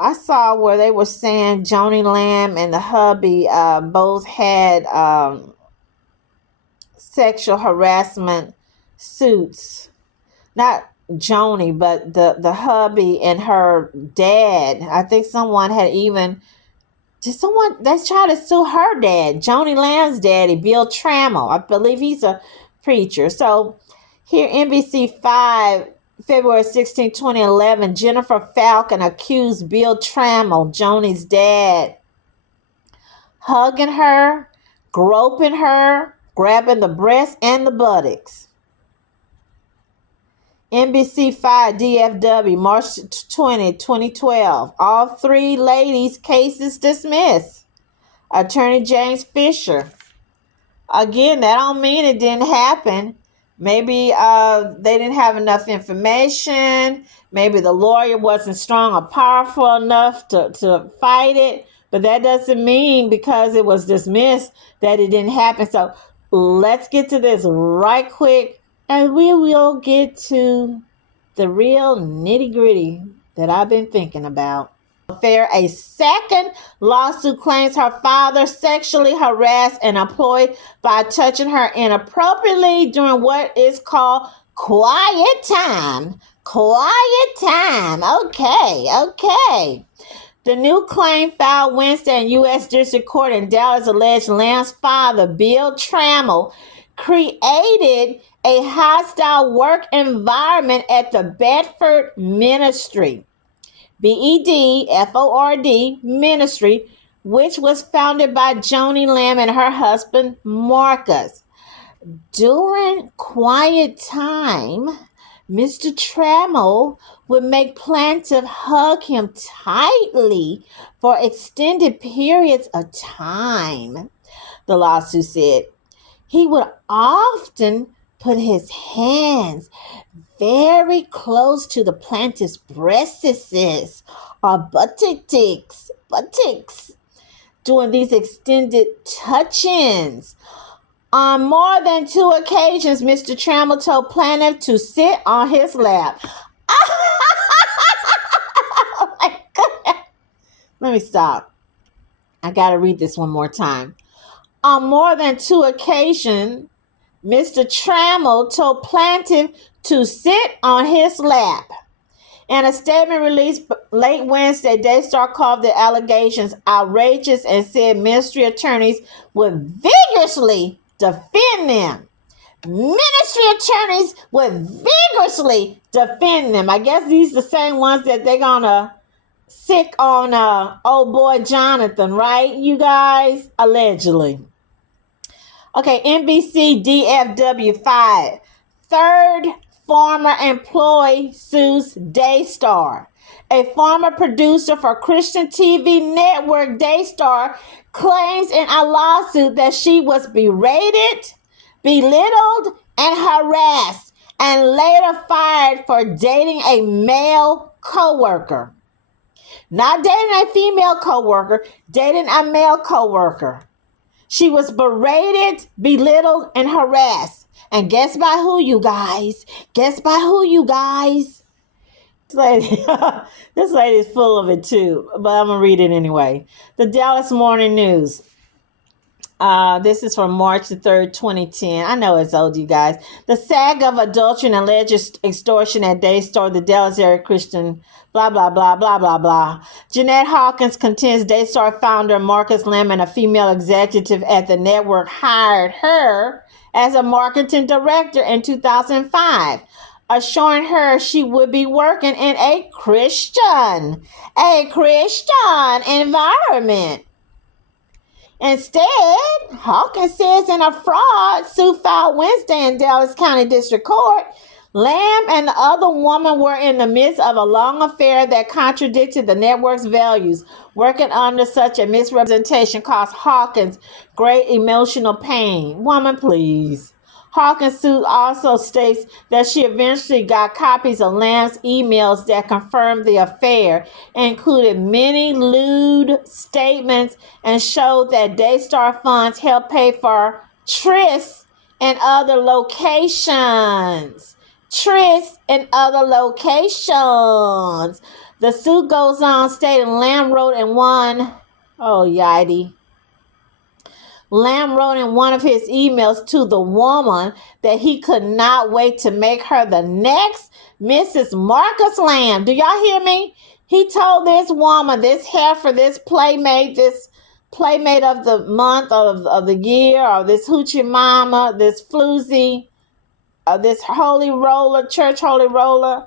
I saw where they were saying Joni Lamb and the hubby both had sexual harassment suits. Not Joni, but the hubby and her dad. I think someone had even that's trying to sue her dad, Joni Lamb's daddy, Bill Trammell. I believe he's a preacher. So here, NBC5, February 16, 2011, Jennifer Falcon accused Bill Trammell, Joni's dad, hugging her, groping her, grabbing the breast and the buttocks. NBC5 DFW, March 20, 2012. All three ladies' cases dismissed. Attorney James Fisher. Again, that don't mean it didn't happen. Maybe they didn't have enough information. Maybe the lawyer wasn't strong or powerful enough to fight it. But that doesn't mean because it was dismissed that it didn't happen. So let's get to this right quick. And we will get to the real nitty-gritty that I've been thinking about. A second lawsuit claims her father sexually harassed an employee by touching her inappropriately during what is called quiet time. Quiet time. Okay. The new claim filed Wednesday in U.S. District Court in Dallas alleged Lamb's father, Bill Trammell, created a hostile work environment at the Bedford Ministry, BEDFORD Ministry, which was founded by Joni Lamb and her husband, Marcus. During quiet time, Mr. Trammell would make plaintiff hug him tightly for extended periods of time, the lawsuit said. He would often put his hands very close to the plaintiff's breasts or buttocks during these extended touch-ins. On more than 2 occasions, Mr. Trammell told plaintiff to sit on his lap. Oh my God. Let me stop. I got to read this one more time. On more than 2 occasions, Mr. Trammell told plaintiff to sit on his lap. In a statement released late Wednesday, Daystar called the allegations outrageous and said ministry attorneys would vigorously defend them. Ministry attorneys would vigorously defend them. I guess these are the same ones that they're going to sick on old boy Jonathan, right, you guys? Allegedly. Okay, NBC DFW5. Third former employee sues Daystar. A former producer for Christian TV network Daystar claims in a lawsuit that she was berated, belittled, and harassed, and later fired for dating a male coworker. Not dating a female coworker, dating a male coworker. She was berated, belittled, and harassed. And guess by who, you guys? This lady is full of it too, but I'm going to read it anyway. The Dallas Morning News. This is from March the 3rd, 2010. I know it's old, you guys. The saga of adultery and alleged extortion at Daystar, the Dallas area Christian, blah, blah, blah, blah, blah, blah. Jeanette Hawkins contends Daystar founder Marcus Lamb and a female executive at the network hired her as a marketing director in 2005, assuring her she would be working in a Christian environment. Instead, Hawkins says in a fraud suit filed Wednesday in Dallas County District Court, Lamb and the other woman were in the midst of a long affair that contradicted the network's values. Working under such a misrepresentation caused Hawkins great emotional pain. Woman, please. Hawkins' suit also states that she eventually got copies of Lamb's emails that confirmed the affair, included many lewd statements, and showed that Daystar funds helped pay for trysts in other locations. The suit goes on stating Lamb wrote in one, oh, yidey. Lamb wrote in one of his emails to the woman that he could not wait to make her the next Mrs. Marcus Lamb. Do y'all hear me? He told this woman, this heifer, this playmate of the month, of the year, or this hoochie mama, this floozy, this holy roller, church holy roller.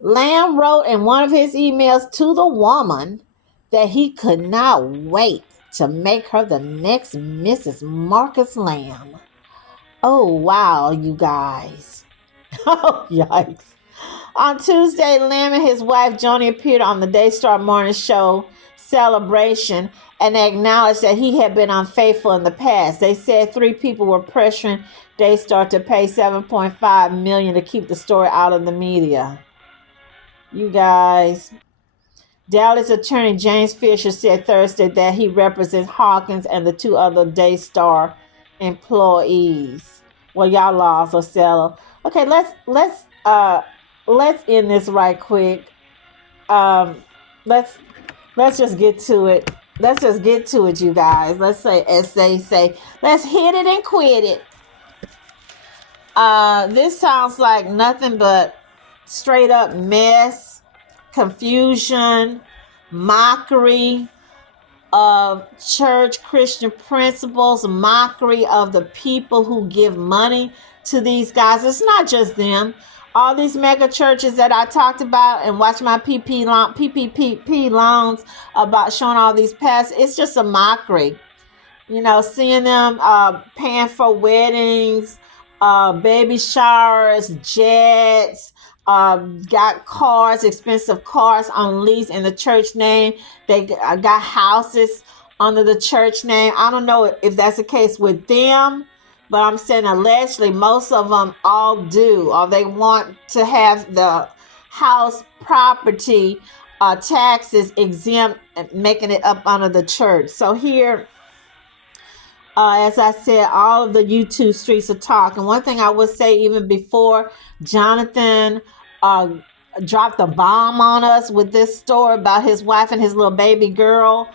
Lamb wrote in one of his emails to the woman that he could not wait to make her the next Mrs. Marcus Lamb. Oh, wow, you guys. Oh, yikes. On Tuesday, Lamb and his wife, Joni, appeared on the Daystar morning show Celebration and acknowledged that he had been unfaithful in the past. They said 3 people were pressuring Daystar to pay $7.5 million to keep the story out of the media. You guys. Dallas attorney James Fisher said Thursday that he represents Hawkins and the 2 other Daystar employees. Well, y'all lost or settle. Okay, let's end this right quick. Let's just get to it. Let's just get to it, you guys. Let's say, as they say, let's hit it and quit it. This sounds like nothing but straight up mess, confusion, mockery of church Christian principles, mockery of the people who give money to these guys. It's not just them. All these mega churches that I talked about and watch my PPP loans about showing all these pastors, it's just a mockery. You know, seeing them paying for weddings, baby showers, jets, got cars, expensive cars on lease in the church name. They got houses under the church name. I don't know if that's the case with them, but I'm saying allegedly most of them all do, or they want to have the house property taxes exempt, making it up under the church. So here, as I said, all of the YouTube streets are talking. One thing I would say, even before Jonathan dropped a bomb on us with this story about his wife and his little baby girl,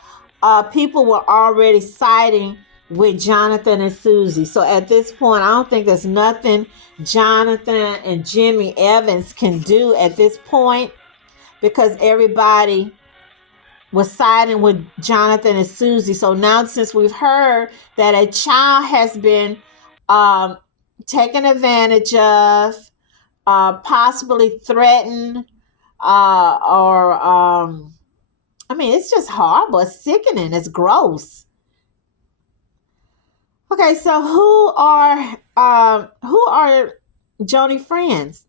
people were already siding with Jonathan and Susie. So at this point, I don't think there's nothing Jonathan and Jimmy Evans can do at this point, because everybody was siding with Jonathan and Susie. So now, since we've heard that a child has been taken advantage of, possibly threatened, it's just horrible. It's sickening. It's gross. Okay, so who are Joni friends?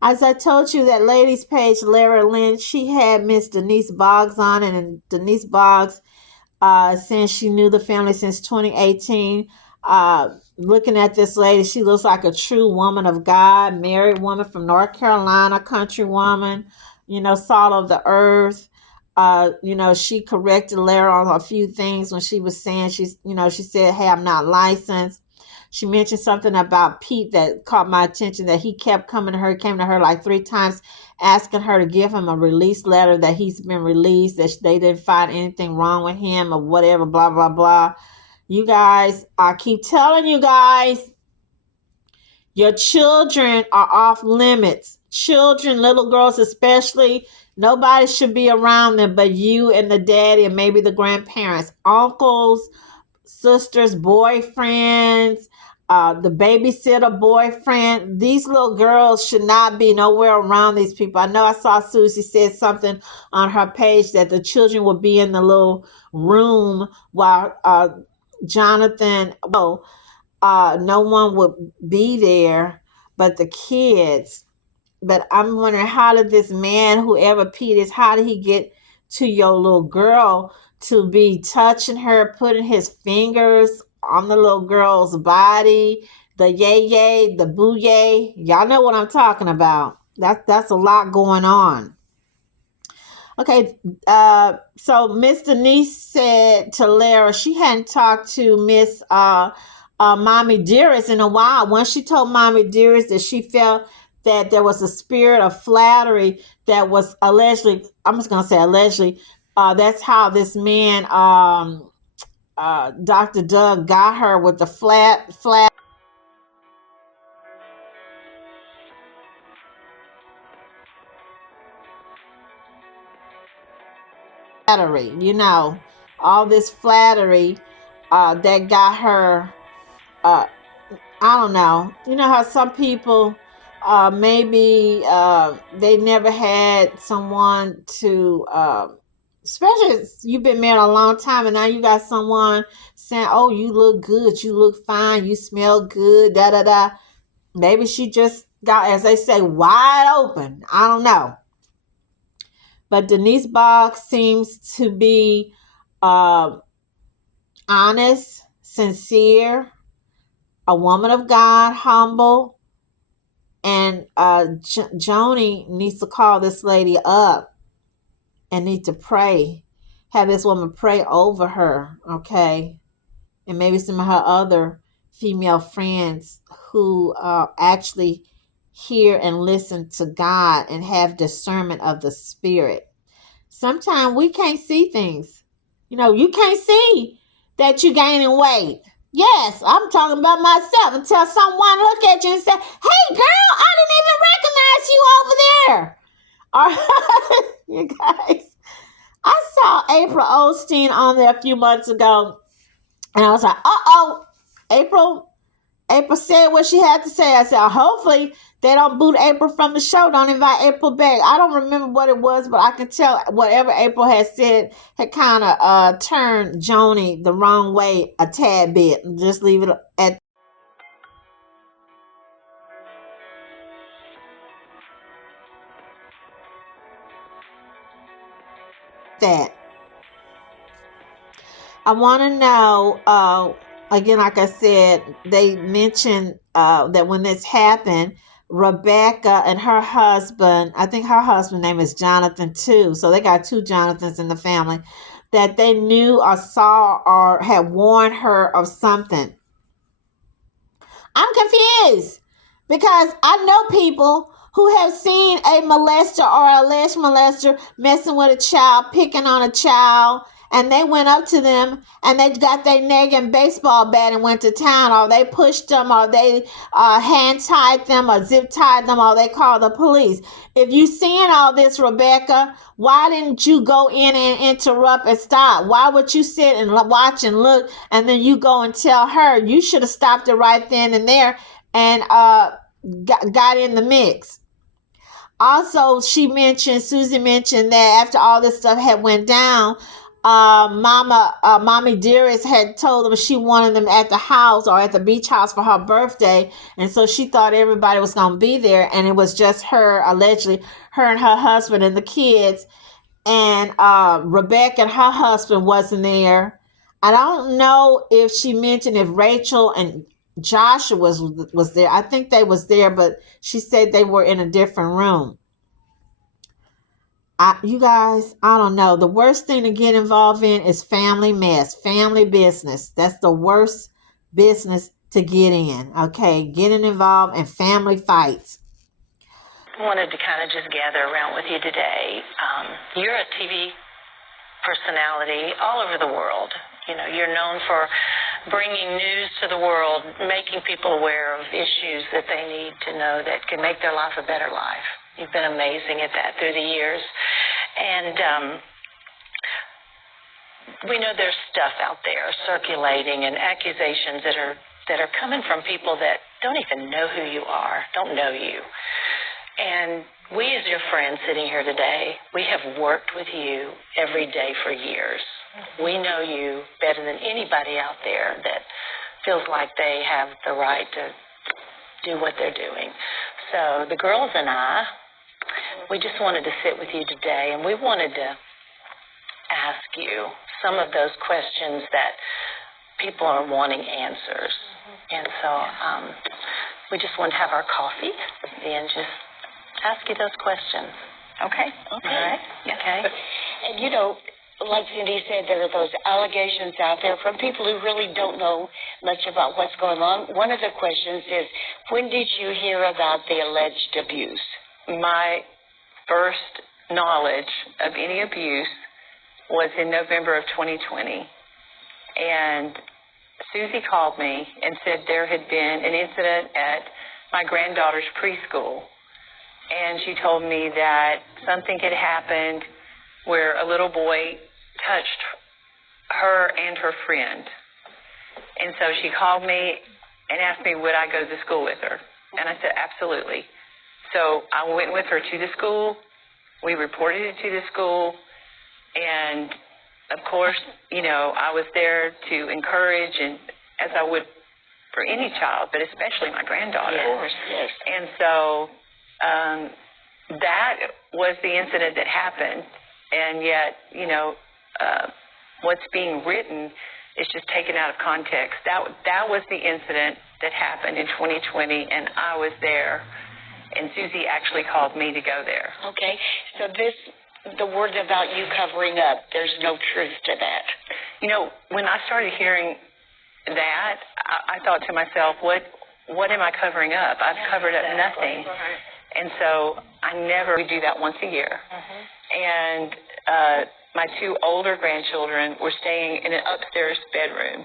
As I told you, that ladies page, Lara Lynn, she had Miss Denise Boggs on, and Denise Boggs, since she knew the family since 2018, looking at this lady, she looks like a true woman of God, married woman from North Carolina, country woman, salt of the earth. She corrected Lara on a few things when she was saying she said, "Hey, I'm not licensed." She mentioned something about Pete that caught my attention, that he kept coming to her, came to her like 3 times, asking her to give him a release letter that he's been released, that they didn't find anything wrong with him or whatever, blah, blah, blah. You guys, I keep telling you guys, your children are off limits. Children, little girls especially, nobody should be around them but you and the daddy and maybe the grandparents, uncles, sisters, boyfriends, the babysitter boyfriend. These little girls should not be nowhere around these people. I know I saw Susie said something on her page that the children would be in the little room while Jonathan, no one would be there but the kids. But I'm wondering, how did this man, whoever Pete is, how did he get to your little girl to be touching her, putting his fingers on the little girl's body, the yay, the boo yay? Y'all know what I'm talking about. That's a lot going on. Okay, so Miss Denise said to Lara she hadn't talked to Miss Mommy Dearest in a while. Once she told Mommy Dearest that she felt that there was a spirit of flattery that was allegedly, I'm just going to say allegedly, that's how this man, Dr. Doug, got her with the flattery, you know, all this flattery that got her, I don't know. You know how some people maybe they never had someone to, especially if you've been married a long time and now you got someone saying, oh, you look good, you look fine, you smell good, da da da. Maybe she just got, as they say, wide open. I don't know. But Denise Boggs seems to be honest, sincere, a woman of God, humble. And Joni needs to call this lady up and need to pray. Have this woman pray over her, okay? And maybe some of her other female friends who actually hear and listen to God and have discernment of the Spirit. Sometimes we can't see things. You know, you can't see that you're gaining weight. Yes, I'm talking about myself until someone look at you and say, hey girl, I didn't even recognize you over there. All right, you guys. I saw April Osteen on there a few months ago and I was like, uh-oh, April said what she had to say. I said, hopefully they don't boot April from the show. Don't invite April back. I don't remember what it was, but I can tell whatever April had said had kind of turned Joni the wrong way a tad bit. Just leave it at that. I want to know, again, like I said, they mentioned that when this happened, Rebecca and her husband, I think her husband's name is Jonathan too, so they got two Jonathans in the family, that they knew or saw or had warned her of something. I'm confused because I know people who have seen a molester or alleged molester messing with a child, picking on a child, and they went up to them and they got their neg and baseball bat and went to town, or they pushed them, or they hand tied them, or zip tied them, or they called the police. If you seeing all this, Rebecca, why didn't you go in and interrupt and stop? Why would you sit and watch and look, and then you go and tell her? You should have stopped it right then and there and got in the mix. Also, Susie mentioned that after all this stuff had went down, Mommy Dearest had told them she wanted them at the house or at the beach house for her birthday, and so she thought everybody was going to be there, and it was just her, allegedly, her and her husband and the kids, and Rebecca and her husband wasn't there. I don't know if she mentioned if Rachel and Joshua was there. I think they was there, but she said they were in a different room. You guys, I don't know. The worst thing to get involved in is family mess, family business. That's the worst business to get in. Okay, getting involved in family fights. I wanted to kind of just gather around with you today. You're a TV personality all over the world. You know, you're known for bringing news to the world, making people aware of issues that they need to know that can make their life a better life. You've been amazing at that through the years. And we know there's stuff out there circulating and accusations that are coming from people that don't even know who you are, don't know you. And we, as your friends sitting here today, we have worked with you every day for years. We know you better than anybody out there that feels like they have the right to do what they're doing. So the girls and I, we just wanted to sit with you today, and we wanted to ask you some of those questions that people are wanting answers. And so we just want to have our coffee and just ask you those questions. Okay. All right. Yeah. Okay. And, you know, like Cindy said, there are those allegations out there from people who really don't know much about what's going on. One of the questions is, when did you hear about the alleged abuse? My first knowledge of any abuse was in November of 2020. And Susie called me and said there had been an incident at my granddaughter's preschool. And she told me that something had happened where a little boy touched her and her friend. And so she called me and asked me would I go to school with her. And I said, absolutely. So I went with her to the school. We reported it to the school. And, of course, I was there to encourage, and as I would for any child, but especially my granddaughter. Of course, yes. And so that was the incident that happened. And yet, what's being written is just taken out of context. That was the incident that happened in 2020, and I was there. And Susie actually called me to go there. Okay. So the word about you covering up, there's no truth to that. When I started hearing that, I thought to myself, what am I covering up? I've covered up nothing. And so I never do that once a year. And my two older grandchildren were staying in an upstairs bedroom.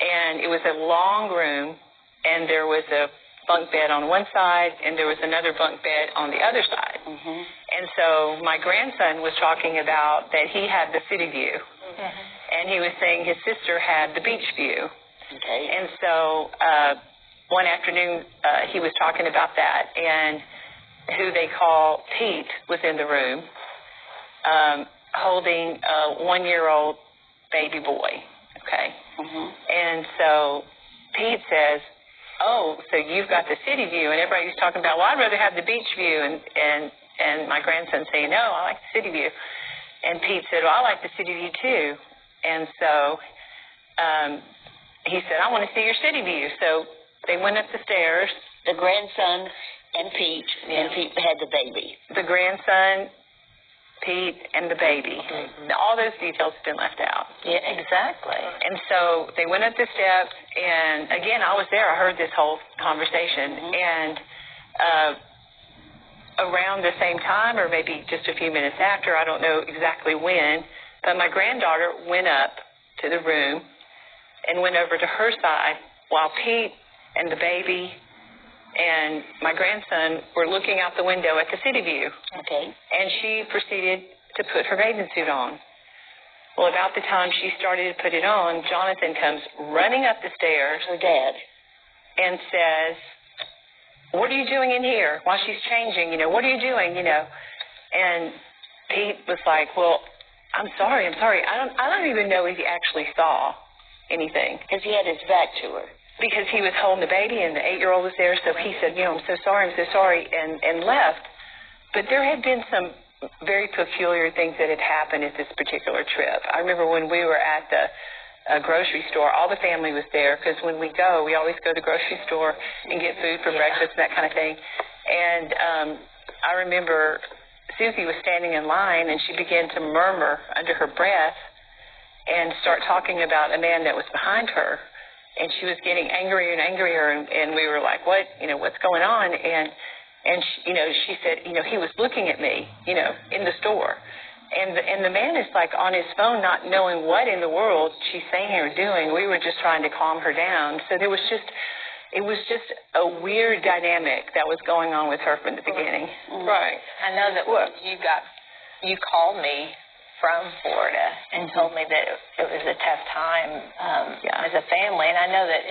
And it was a long room, and there was a bunk bed on one side, and there was another bunk bed on the other side. And so my grandson was talking about that he had the city view. And he was saying his sister had the beach view. Okay. And so one afternoon he was talking about that, and who they call Pete was in the room holding a 1-year-old baby boy, okay? And so Pete says, oh, so you've got the city view, and everybody was talking about, well, I'd rather have the beach view, and my grandson saying, no, I like the city view. And Pete said, well, I like the city view too. And so he said, I want to see your city view. So they went up the stairs. The grandson and Pete, and Pete had the baby. The grandson, Pete, and the baby. All those details have been left out. Yeah, exactly. And so they went up the steps, and again, I was there. I heard this whole conversation. And around the same time, or maybe just a few minutes after, I don't know exactly when, but my granddaughter went up to the room and went over to her side while Pete and the baby and my grandson were looking out the window at the city view. Okay. And she proceeded to put her bathing suit on. Well, about the time she started to put it on, Jonathan comes running up the stairs, Her dad, and says, what are you doing in here while she's changing? What are you doing? And Pete was like, well, I'm sorry. I don't even know if he actually saw anything. because he had his back to her. Because he was holding the baby and the 8-year-old was there, so he said, I'm so sorry, and left. But there had been some very peculiar things that had happened at this particular trip. I remember when we were at the grocery store, all the family was there, because when we go, we always go to the grocery store and get food for breakfast and that kind of thing. And I remember Susie was standing in line, and she began to murmur under her breath and start talking about a man that was behind her. And she was getting angrier and angrier, and we were like, what's going on? And she said, he was looking at me, in the store. And the man is like on his phone, not knowing what in the world she's saying or doing. We were just trying to calm her down. So it was just a weird dynamic that was going on with her from the beginning. Right. I know that you called me from Florida and told me that it was a tough time as a family. And I know that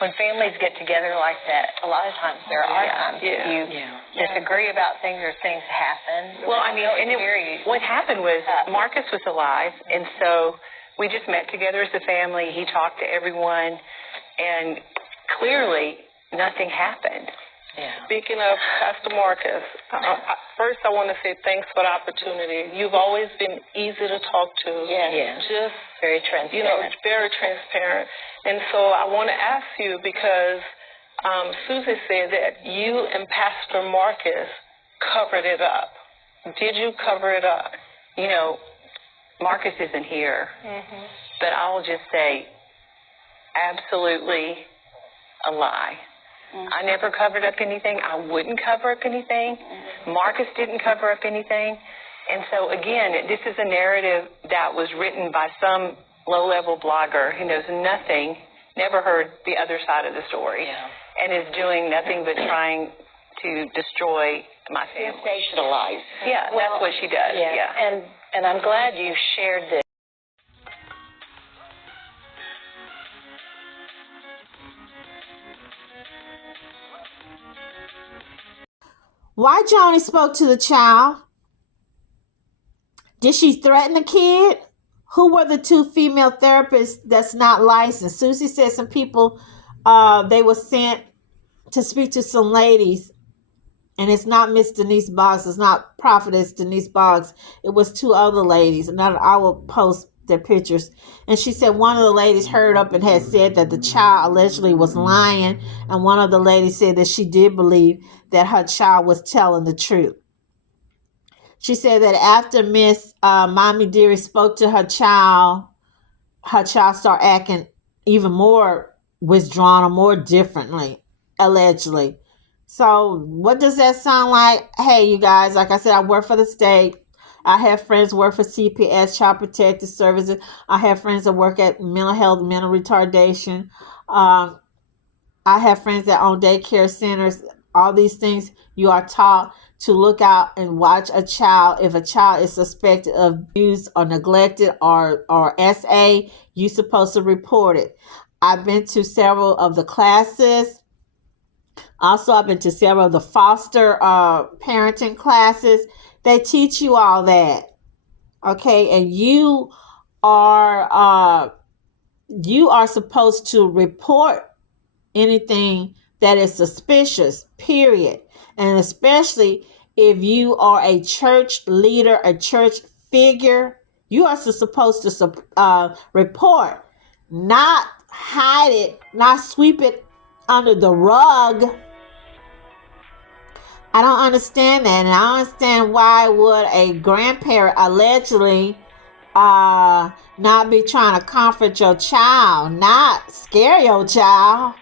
when families get together like that, a lot of times there are times that you disagree about things or things happen. Well, what happened was Marcus was alive, and so we just met together as a family. He talked to everyone, and clearly nothing happened. Yeah. Speaking of Pastor Marcus, first I want to say thanks for the opportunity. You've always been easy to talk to. Yeah. Just very transparent. very transparent. And so I want to ask you, because Susie said that you and Pastor Marcus covered it up. Did you cover it up? Marcus isn't here, but I'll just say absolutely a lie. I never covered up anything. I wouldn't cover up anything. Marcus didn't cover up anything. And so, again, this is a narrative that was written by some low-level blogger who knows nothing, never heard the other side of the story, and is doing nothing but trying to destroy my family. Sensationalize. Yeah, that's what she does. Yeah. And I'm glad you shared this. Why Joni spoke to the child? Did she threaten the kid? Who were the two female therapists that's not licensed? Susie said some people, they were sent to speak to some ladies. And it's not Miss Denise Boggs. It's not Prophetess Denise Boggs. It was two other ladies. And I will post their pictures. And she said one of the ladies heard up and had said that the child allegedly was lying. And one of the ladies said that she did believe that her child was telling the truth. She said that after Miss Mommy Dearie spoke to her child started acting even more withdrawn or more differently, allegedly. So what does that sound like? Hey, you guys, like I said, I work for the state. I have friends who work for CPS, Child Protective Services. I have friends that work at mental health, mental retardation. I have friends that own daycare centers. All these things you are taught to look out and watch a child. If a child is suspected of abuse or neglected or SA, you're supposed to report it. I've been to several of the classes. Also, I've been to several of the foster parenting classes. They teach you all that. Okay, and you are supposed to report anything that is suspicious, period. And especially if you are a church leader, a church figure, you are supposed to report, not hide it, not sweep it under the rug. I don't understand that. And I don't understand why would a grandparent allegedly not be trying to comfort your child, not scare your child.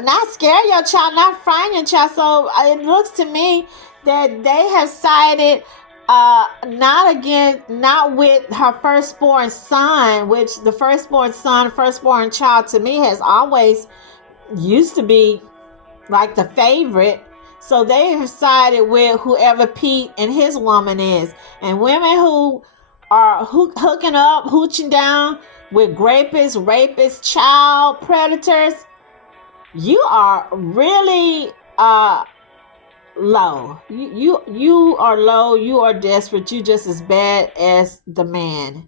Not scare your child, not frighten your child. So it looks to me that they have sided not with her firstborn son, which the firstborn child to me has always used to be like the favorite. So they have sided with whoever Pete and his woman is. And women who are hooking up, hooching down with rapists, child predators, you are really low. You are low. You are desperate. You just as bad as the man.